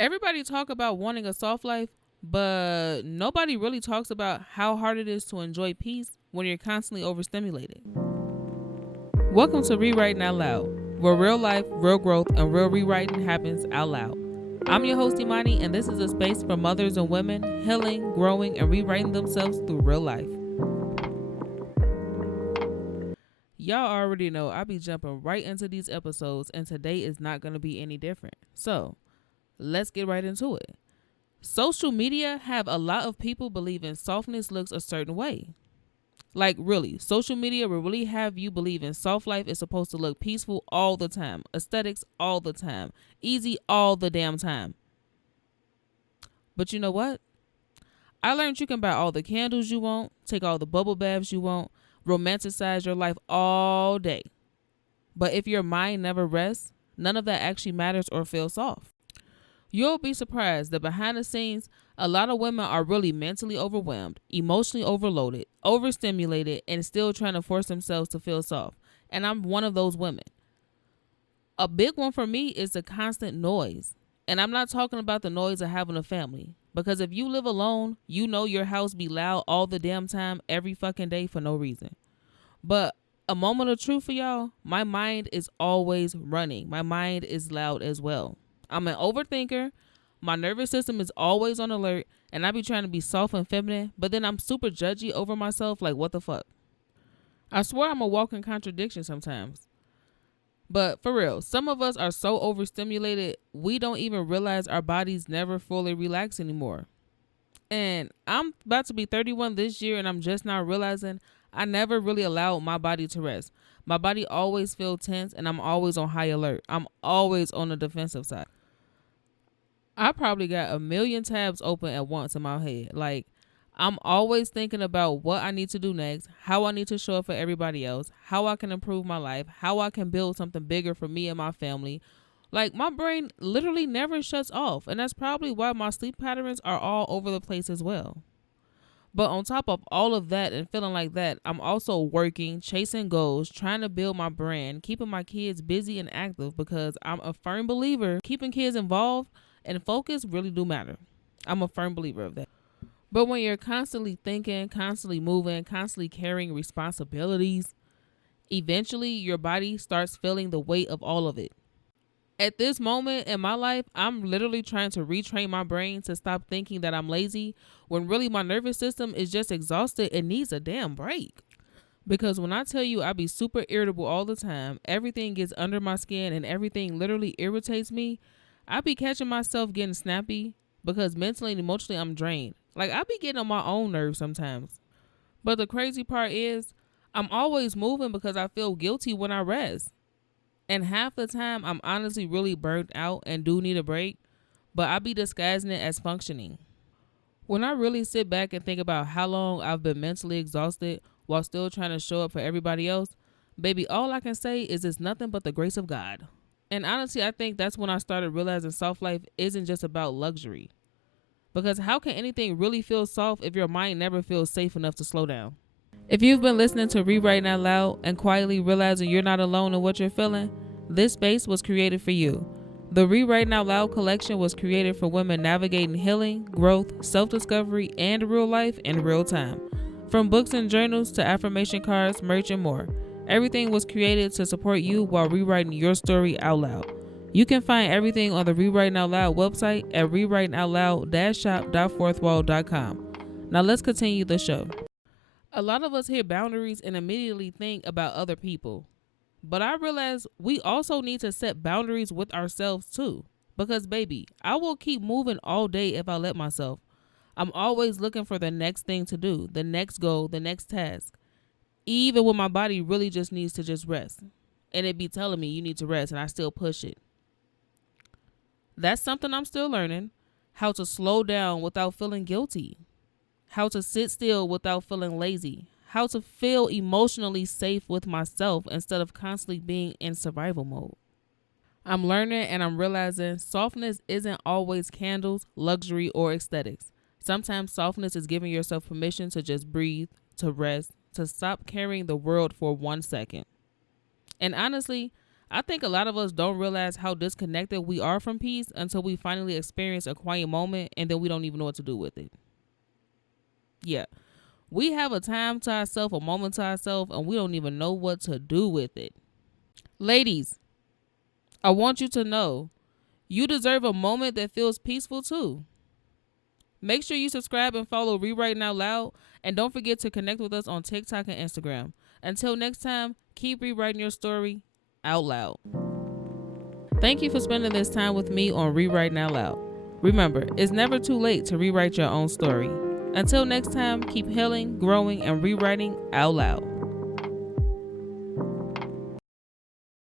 Everybody talk about wanting a soft life, but nobody really talks about how hard it is to enjoy peace when you're constantly overstimulated. Welcome to Rewriting Out Loud, where real life, real growth, and real rewriting happens out loud. I'm your host, Imani, and this is a space for mothers and women healing, growing, and rewriting themselves through real life. Y'all already know I be jumping right into these episodes, and today is not going to be any different. So, let's get right into it. Social media have a lot of people believing softness looks a certain way. Like, really, social media will really have you believing soft life is supposed to look peaceful all the time, aesthetics all the time, easy all the damn time. But you know what? I learned you can buy all the candles you want, take all the bubble baths you want, romanticize your life all day. But if your mind never rests, none of that actually matters or feels soft. You'll be surprised that behind the scenes, a lot of women are really mentally overwhelmed, emotionally overloaded, overstimulated, and still trying to force themselves to feel soft. And I'm one of those women. A big one for me is the constant noise. And I'm not talking about the noise of having a family. Because if you live alone, you know your house be loud all the damn time, every fucking day for no reason. But a moment of truth for y'all, my mind is always running. My mind is loud as well. I'm an overthinker. My nervous system is always on alert, and I be trying to be soft and feminine, but then I'm super judgy over myself, like what the fuck. I swear I'm a walking contradiction sometimes. But for real, some of us are so overstimulated, we don't even realize our bodies never fully relax anymore. And I'm about to be 31 this year, and I'm just now realizing I never really allowed my body to rest. My body always feels tense, and I'm always on high alert. I'm always on the defensive side. I probably got a million tabs open at once in my head. Like, I'm always thinking about what I need to do next, how I need to show up for everybody else, how I can improve my life, how I can build something bigger for me and my family. Like, my brain literally never shuts off, and that's probably why my sleep patterns are all over the place as well. But on top of all of that and feeling like that, I'm also working, chasing goals, trying to build my brand, keeping my kids busy and active because I'm a firm believer keeping kids involved and focus really do matter. I'm a firm believer of that. But when you're constantly thinking, constantly moving, constantly carrying responsibilities, eventually your body starts feeling the weight of all of it. At this moment in my life, I'm literally trying to retrain my brain to stop thinking that I'm lazy when really my nervous system is just exhausted and needs a damn break. Because when I tell you I be super irritable all the time, everything gets under my skin and everything literally irritates me, I be catching myself getting snappy because mentally and emotionally I'm drained. Like, I be getting on my own nerves sometimes. But the crazy part is I'm always moving because I feel guilty when I rest. And half the time I'm honestly really burnt out and do need a break, but I be disguising it as functioning. When I really sit back and think about how long I've been mentally exhausted while still trying to show up for everybody else, baby, all I can say is it's nothing but the grace of God. And honestly, I think that's when I started realizing soft life isn't just about luxury. Because how can anything really feel soft if your mind never feels safe enough to slow down? If you've been listening to Rewriting Out Loud and quietly realizing you're not alone in what you're feeling, this space was created for you. The Rewriting Out Loud collection was created for women navigating healing, growth, self-discovery, and real life in real time. From books and journals to affirmation cards, merch, and more. Everything was created to support you while rewriting your story out loud. You can find everything on the Rewriting Out Loud website at rewritingoutloud-shop.fourthwall.com. Now let's continue the show. A lot of us hear boundaries and immediately think about other people. But I realize we also need to set boundaries with ourselves too. Because baby, I will keep moving all day if I let myself. I'm always looking for the next thing to do, the next goal, the next task. Even when my body really just needs to just rest. And it be telling me you need to rest and I still push it. That's something I'm still learning. How to slow down without feeling guilty. How to sit still without feeling lazy. How to feel emotionally safe with myself instead of constantly being in survival mode. I'm learning and I'm realizing softness isn't always candles, luxury, or aesthetics. Sometimes softness is giving yourself permission to just breathe, to rest, to stop carrying the world for 1 second. And honestly, I think a lot of us don't realize how disconnected we are from peace until we finally experience a quiet moment and then we don't even know what to do with it. Yeah. We have a time to ourselves, a moment to ourselves, and we don't even know what to do with it. Ladies, I want you to know you deserve a moment that feels peaceful too. Make sure you subscribe and follow Rewriting Out Loud, and don't forget to connect with us on TikTok and Instagram. Until next time, keep rewriting your story out loud. Thank you for spending this time with me on Rewriting Out Loud. Remember, it's never too late to rewrite your own story. Until next time, keep healing, growing, and rewriting out loud.